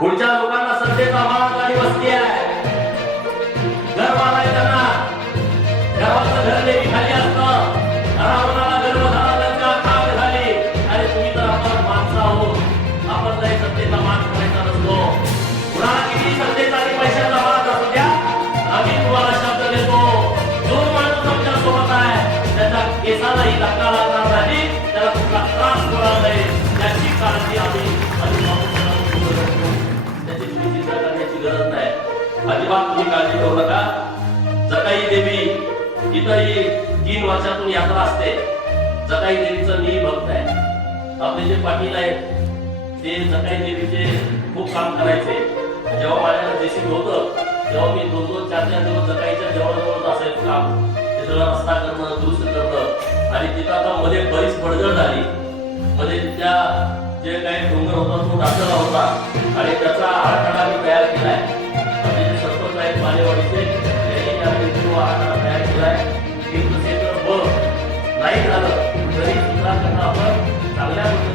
पुढच्या लोकांना सत्तेचा माग आणि वस्ती आहे. घर बांधाय त्यांना घराचं घर नेहमी खाली असतं. घरावरणाला गर्व झाला लंका खाक झाली. अरे तुम्ही तर आपण माणसं आहोत. आपण काही सत्तेचा मान करायचा नसतो कुणाला किती सत्तेचा आणि पैशाचा मान असू द्या? आम्ही तुम्हाला शब्द देतो. जो माणूस आमच्यासोबत आहे त्याचा केसालाही धक्का अजिबात तुम्ही काळजी करू नका जकाई देवी इथंही तीन वर्षातून यात्रा असते. जकाई देवीचं मी भक्त आहे. आपले जे पाटील आहेत ते जकाई देवीचे खूप काम करायचे. जेव्हा माझ्या देशी होतं तेव्हा मी दोन दोन चार चार दिवस जकाईच्या जेवणाजवळ असायचं काम. ते सगळं रस्ता करणं दुरुस्त करणं. आणि तिथं आता मध्ये बरीच पडझड झाली. मध्ये तिथल्या जे काही डोंगर होता तो दाखवला होता. आणि त्या Gracias.